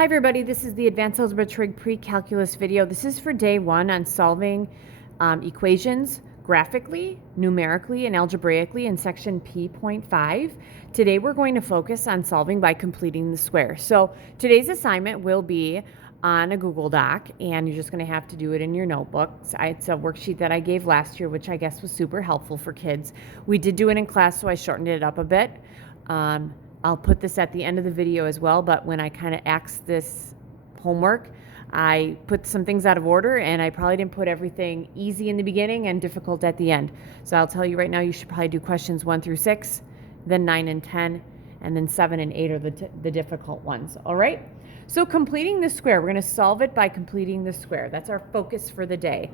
Hi everybody, this is the Advanced Algebra Trig Pre-Calculus video. This is for day one on solving equations graphically, numerically, and algebraically in section P.5. Today we're going to focus on solving by completing the square. So today's assignment will be on a Google Doc, and you're just going to have to do it in your notebook. It's a worksheet that I gave last year, which I guess was super helpful for kids. We did do it in class, so I shortened it up a bit. I'll put this at the end of the video as well, but when I kind of axed this homework, I put some things out of order, and I probably didn't put everything easy in the beginning and difficult at the end. So I'll tell you right now, you should probably do questions 1 through 6, then 9 and 10, and then 7 and 8 are the difficult ones, all right? So completing the square, we're going to solve it by completing the square. That's our focus for the day.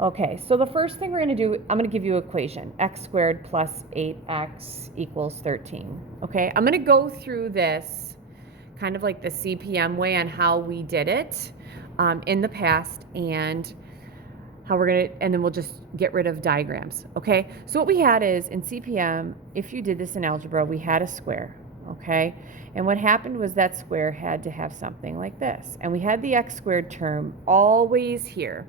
Okay, so the first thing we're going to do, I'm going to give you an equation, x squared plus 8x equals 13. Okay, I'm going to go through this kind of like the CPM way on how we did it in the past, and how we're going to, and then we'll just get rid of diagrams. Okay, so what we had is in CPM, if you did this in algebra, we had a square. Okay, and what happened was that square had to have something like this, and we had the x squared term always here.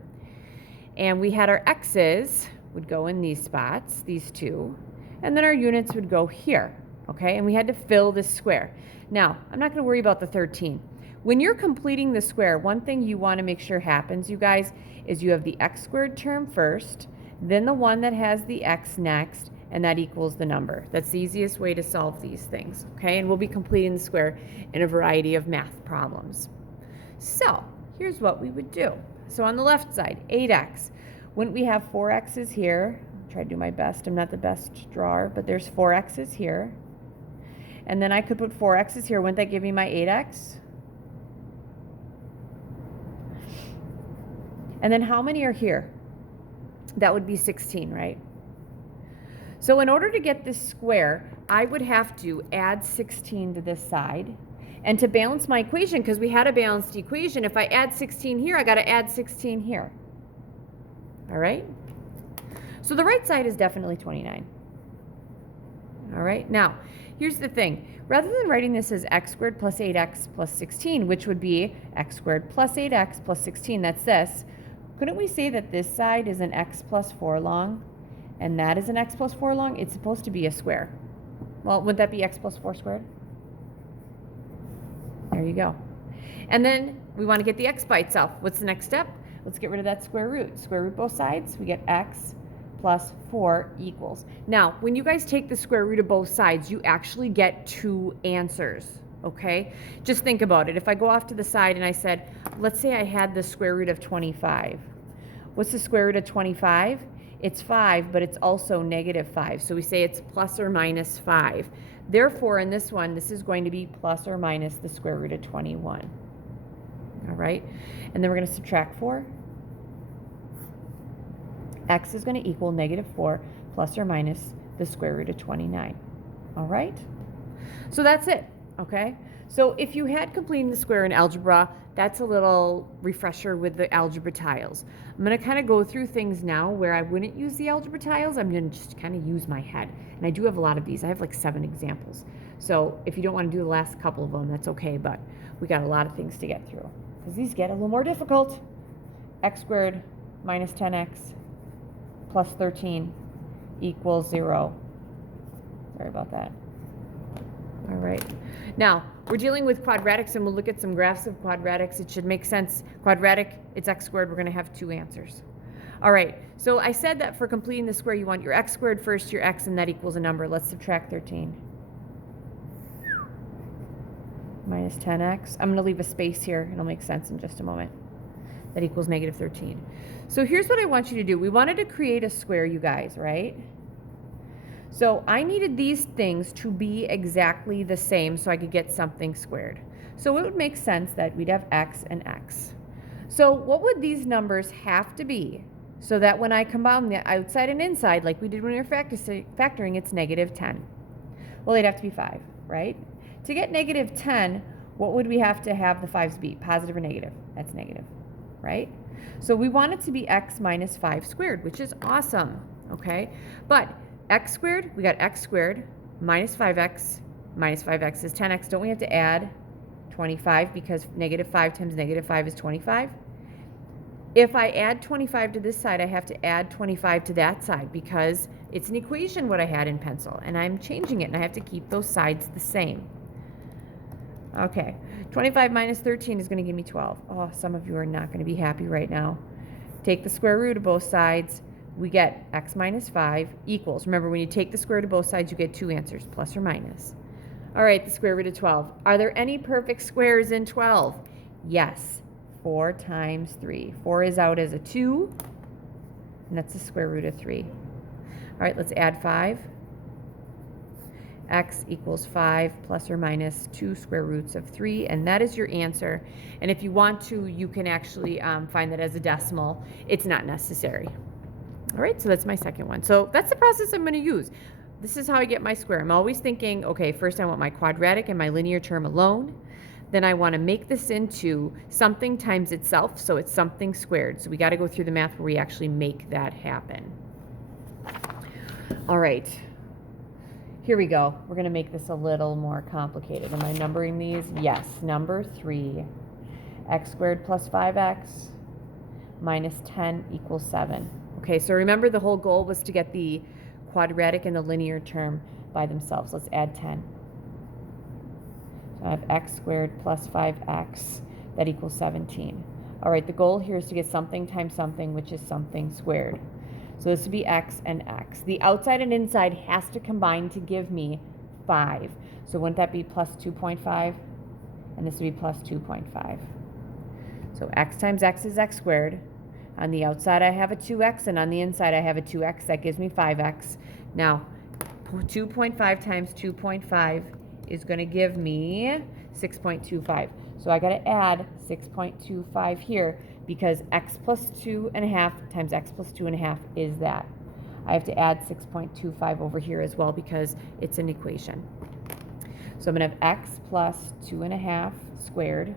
And we had our x's would go in these spots, these two, and then our units would go here, okay? And we had to fill this square. Now, I'm not going to worry about the 13. When you're completing the square, one thing you want to make sure happens, you guys, is you have the x squared term first, then the one that has the x next, and that equals the number. That's the easiest way to solve these things, okay? And we'll be completing the square in a variety of math problems. So, here's what we would do. So on the left side, 8x. Wouldn't we have 4 x's here? I'll try to do my best. I'm not the best drawer, but there's 4 x's here. And then I could put 4 x's here. Wouldn't that give me my 8x? And then how many are here? That would be 16, right? So in order to get this square, I would have to add 16 to this side. And to balance my equation, because we had a balanced equation, if I add 16 here, I got to add 16 here. All right? So the right side is definitely 29. All right? Now, here's the thing. Rather than writing this as x squared plus 8x plus 16, which would be x squared plus 8x plus 16, that's this, couldn't we say that this side is an x plus 4 long, and that is an x plus 4 long? It's supposed to be a square. Well, would that be x plus 4 squared? There you go. And then we want to get the x by itself. What's the next step? Let's get rid of that square root. Square root both sides. We get x plus 4 equals. Now, when you guys take the square root of both sides, you actually get 2 answers, okay? Just think about it. If I go off to the side and I said, let's say I had the square root of 25. What's the square root of 25? It's 5, but it's also negative 5. So we say it's plus or minus 5. Therefore, in this one, this is going to be plus or minus the square root of 21. All right? And then we're going to subtract 4. X is going to equal negative 4 plus or minus the square root of 29. All right? So that's it, okay? So if you had completed the square in algebra, that's a little refresher with the algebra tiles. I'm going to kind of go through things now where I wouldn't use the algebra tiles. I'm going to just kind of use my head. And I do have a lot of these. I have like 7 examples. So if you don't want to do the last couple of them, that's okay. But we got a lot of things to get through because these get a little more difficult. X squared minus 10x plus 13 equals 0. Sorry about that. All right. Now, we're dealing with quadratics, and we'll look at some graphs of quadratics. It should make sense. Quadratic, it's x squared. We're going to have 2 answers. All right. So I said that for completing the square, you want your x squared first, your x, and that equals a number. Let's subtract 13. Minus 10x. I'm going to leave a space here. It'll make sense in just a moment. That equals negative 13. So here's what I want you to do. We wanted to create a square, you guys, right? So I needed these things to be exactly the same so I could get something squared. So it would make sense that we'd have x and x. So what would these numbers have to be so that when I combine the outside and inside, like we did when we were factoring, it's negative 10? Well, they'd have to be 5, right? To get negative 10, what would we have to have the 5's be? Positive or negative? That's negative, right? So we want it to be x minus 5 squared, which is awesome, okay? But x squared, we got x squared minus 5x is 10x. Don't we have to add 25, because negative 5 times negative 5 is 25. If I add 25 to this side, I have to add 25 to that side because it's an equation what I had in pencil, and I'm changing it, and I have to keep those sides the same. Okay, 25 minus 13 is going to give me 12. Oh, some of you are not going to be happy right now. Take the square root of both sides. We get x minus 5 equals. Remember, when you take the square root of both sides, you get two answers, plus or minus. All right, the square root of 12. Are there any perfect squares in 12? Yes. 4 times 3. 4 is out as a 2, and that's the square root of 3. All right, let's add 5. X equals 5 plus or minus 2 square roots of 3, and that is your answer. And if you want to, you can actually find that as a decimal. It's not necessary. All right, so that's my second one. So that's the process I'm going to use. This is how I get my square. I'm always thinking, okay, first I want my quadratic and my linear term alone. Then I want to make this into something times itself, so it's something squared. So we got to go through the math where we actually make that happen. All right, here we go. We're going to make this a little more complicated. Am I numbering these? Yes. Number 3, x squared plus 5x minus 10 equals 7. Okay, so remember the whole goal was to get the quadratic and the linear term by themselves. Let's add 10. I have x squared plus 5x, that equals 17. All right, the goal here is to get something times something, which is something squared. So this would be x and x. The outside and inside has to combine to give me 5. So wouldn't that be plus 2.5? And this would be plus 2.5. So x times x is x squared. On the outside I have a 2x, and on the inside I have a 2x. That gives me 5x. Now, 2.5 times 2.5 is going to give me 6.25. So I got to add 6.25 here because x plus 2.5 times x plus 2.5 is that. I have to add 6.25 over here as well because it's an equation. So I'm going to have x plus 2.5 squared,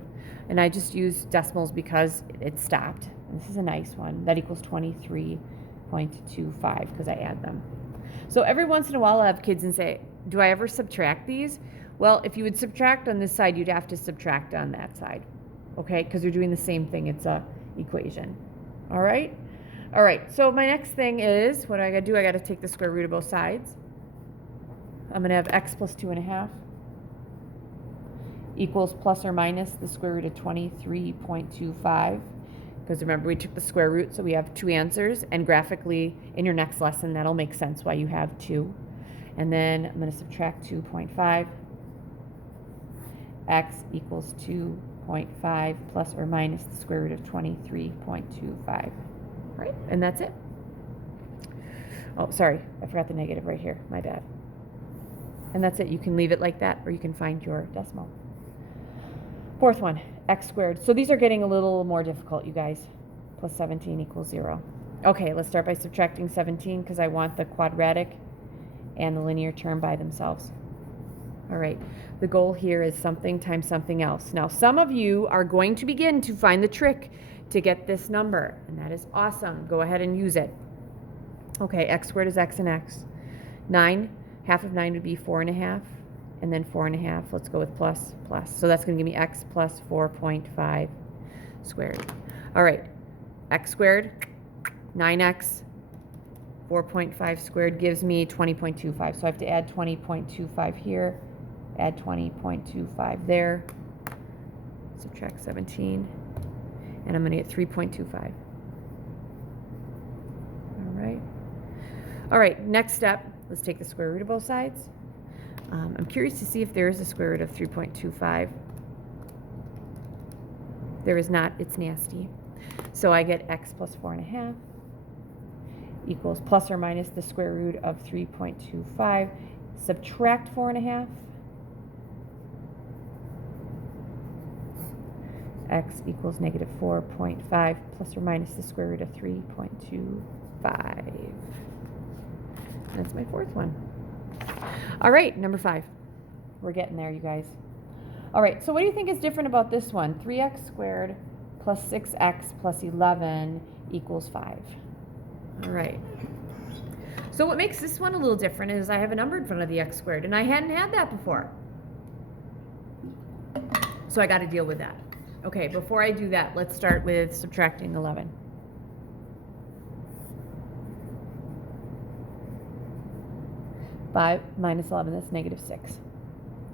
and I just use decimals because it stopped. And this is a nice one. That equals 23.25 because I add them. So every once in a while I'll have kids and say, do I ever subtract these? Well, if you would subtract on this side, you'd have to subtract on that side, okay? Because you're doing the same thing. It's a equation, all right? All right, so my next thing is, what I got to do? I got to take the square root of both sides. I'm going to have x plus 2.5 equals plus or minus the square root of 23.25. Because remember, we took the square root, so we have two answers. And graphically, in your next lesson, that'll make sense why you have 2. And then I'm going to subtract 2.5. X equals 2.5 plus or minus the square root of 23.25. Right? And that's it. Oh, sorry. I forgot the negative right here. My bad. And that's it. You can leave it like that, or you can find your decimal. Fourth one, x squared. So these are getting a little more difficult, you guys. Plus 17 equals 0. Okay, let's start by subtracting 17 because I want the quadratic and the linear term by themselves. All right, the goal here is something times something else. Now, some of you are going to begin to find the trick to get this number, and that is awesome. Go ahead and use it. Okay, x squared is x and x. 9, half of 9 would be 4.5, and then 4.5. Let's go with plus. So that's going to give me x plus 4.5 squared. All right, x squared, 9x, 4.5 squared gives me 20.25. So I have to add 20.25 here, add 20.25 there, subtract 17, and I'm going to get 3.25. All right, next step, let's take the square root of both sides. I'm curious to see if there is a square root of 3.25. There is not, it's nasty. So I get x plus 4.5 equals plus or minus the square root of 3.25. Subtract 4.5. X equals negative 4.5 plus or minus the square root of 3.25. That's my fourth one. All right, number 5. We're getting there, you guys. All right, so what do you think is different about this one? 3x squared plus 6x plus 11 equals 5. All right. So what makes this one a little different is I have a number in front of the x squared, and I hadn't had that before. So I got to deal with that. Okay, before I do that, let's start with subtracting 11. Five minus 11, that's negative 6.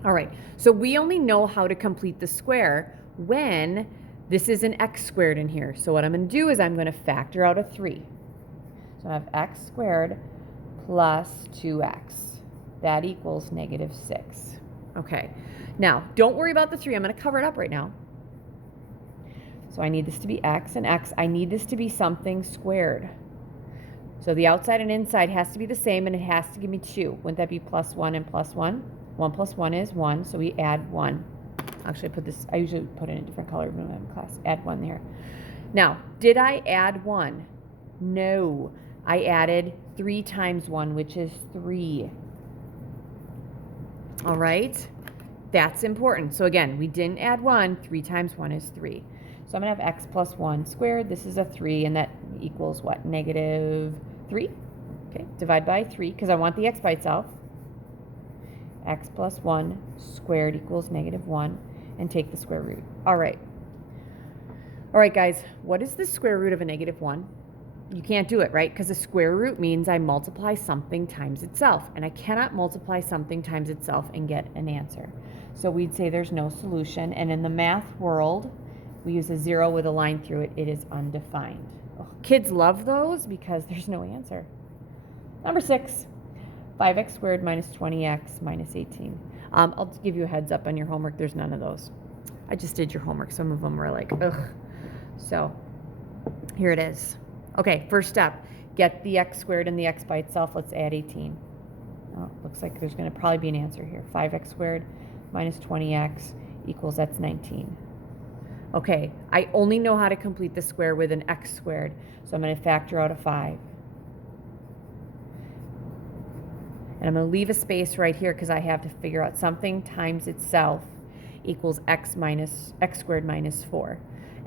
All right, so we only know how to complete the square when this is an x squared in here. So what I'm going to do is I'm going to factor out a 3. So I have x squared plus 2x. That equals negative 6. Okay, now don't worry about the 3. I'm going to cover it up right now. So I need this to be x and x. I need this to be something squared. So the outside and inside has to be the same, and it has to give me 2. Wouldn't that be plus 1 and plus 1? 1 plus 1 is 1, so we add 1. Actually, I usually put it in a different color when I'm in class. Add 1 there. Now, did I add 1? No. I added 3 times 1, which is 3. All right? That's important. So again, we didn't add 1. 3 times 1 is 3. So I'm going to have x plus 1 squared. This is a 3, and that equals what? Negative 3. Okay, divide by 3, because I want the x by itself. X plus 1 squared equals negative 1, and take the square root. All right. All right, guys, what is the square root of a negative 1? You can't do it, right? Because a square root means I multiply something times itself, and I cannot multiply something times itself and get an answer. So we'd say there's no solution, and in the math world, we use a 0 with a line through it. It is undefined. Oh, kids love those because there's no answer. Number 6, 5x squared minus 20x minus 18. I'll give you a heads up on your homework. There's none of those. I just did your homework. Some of them were like, ugh. So here it is. Okay, first step. Get the x squared and the x by itself. Let's add 18. Oh, looks like there's going to probably be an answer here. 5x squared minus 20x equals, that's 19. Okay, I only know how to complete the square with an x squared, so I'm going to factor out a 5. And I'm going to leave a space right here because I have to figure out something times itself equals x squared minus 4.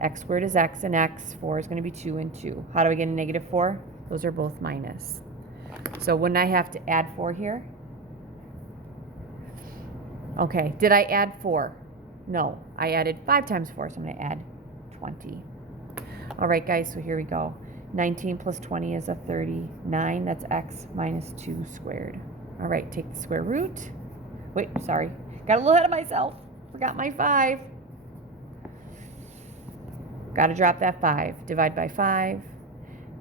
X squared is x, and x, 4 is going to be 2 and 2. How do I get a negative 4? Those are both minus. So wouldn't I have to add 4 here? Okay, did I add 4? No, I added 5 times 4, so I'm going to add 20. All right, guys, so here we go. 19 plus 20 is a 39. That's x minus 2 squared. All right, take the square root. Wait, sorry. Got a little ahead of myself. Forgot my 5. Got to drop that 5. Divide by 5.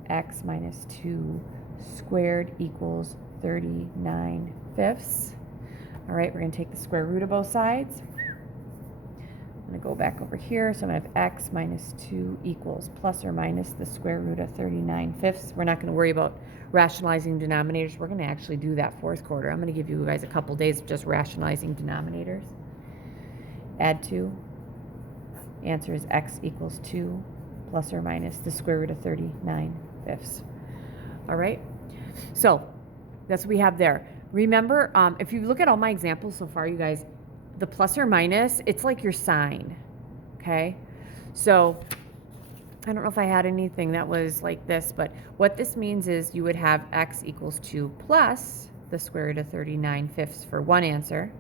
X minus 2 squared equals 39/5. All right, we're going to take the square root of both sides. I'm going to go back over here. So I'm going to have x minus 2 equals plus or minus the square root of 39/5. We're not going to worry about rationalizing denominators. We're going to actually do that fourth quarter. I'm going to give you guys a couple days of just rationalizing denominators. Add 2. Answer is x equals 2 plus or minus the square root of 39/5. All right, so that's what we have there. Remember, if you look at all my examples so far, you guys, the plus or minus, it's like your sign, okay? So I don't know if I had anything that was like this, but what this means is you would have x equals 2 plus the square root of 39/5 for one answer,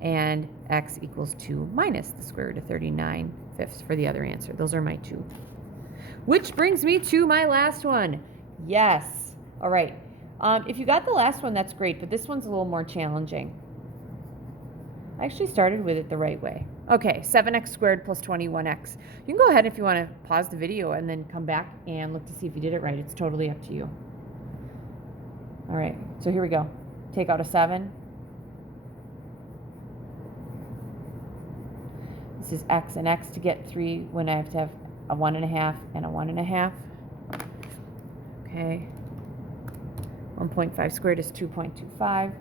and x equals 2 minus the square root of 39/5 for the other answer. Those are my two. Which brings me to my last one. Yes. All right. If you got the last one, that's great, but this one's a little more challenging. I actually started with it the right way. Okay, 7x squared plus 21x. You can go ahead if you want to pause the video and then come back and look to see if you did it right. It's totally up to you. All right, so here we go. Take out a 7. This is x and x to get 3 when I have to have a 1.5 and a 1.5. Okay. 1.5 squared is 2.25.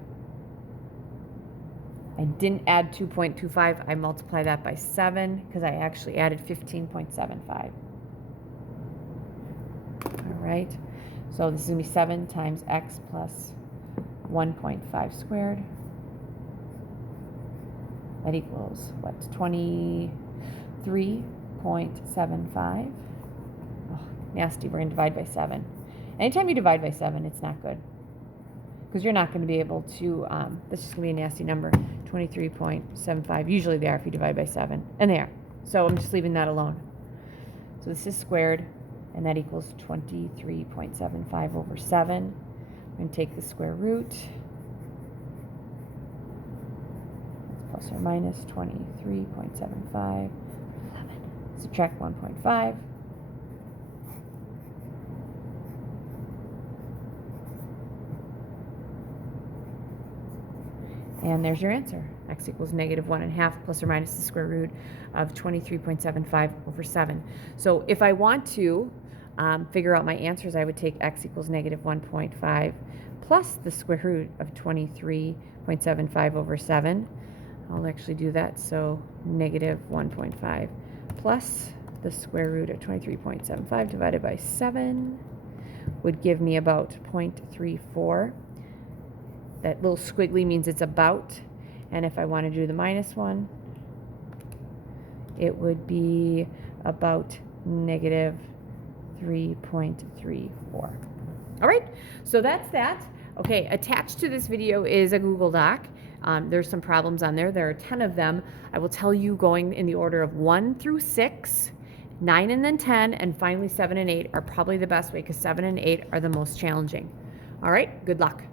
I didn't add 2.25. I multiply that by 7 because I actually added 15.75. All right. So this is going to be 7 times x plus 1.5 squared. That equals, what, 23.75. Oh, nasty. We're going to divide by 7. Anytime you divide by 7, it's not good, because you're not going to be able to, this is going to be a nasty number. 23.75. Usually they are if you divide by 7. And they are. So I'm just leaving that alone. So this is squared, and that equals 23.75 over 7. I'm going to take the square root. Plus or minus 23.75. 11. Subtract 1.5. And there's your answer. X equals -1.5 plus or minus the square root of 23.75 over 7. So if I want to figure out my answers, I would take x equals -1.5 plus the square root of 23.75 over 7. I'll actually do that. So -1.5 plus the square root of 23.75 divided by 7 would give me about 0.34. That little squiggly means it's about. And if I want to do the -1, it would be about -3.34. All right, so that's that. Okay, attached to this video is a Google Doc. There's some problems on there. There are 10 of them. I will tell you going in the order of 1 through 6, 9 and then 10, and finally 7 and 8 are probably the best way because 7 and 8 are the most challenging. All right, good luck.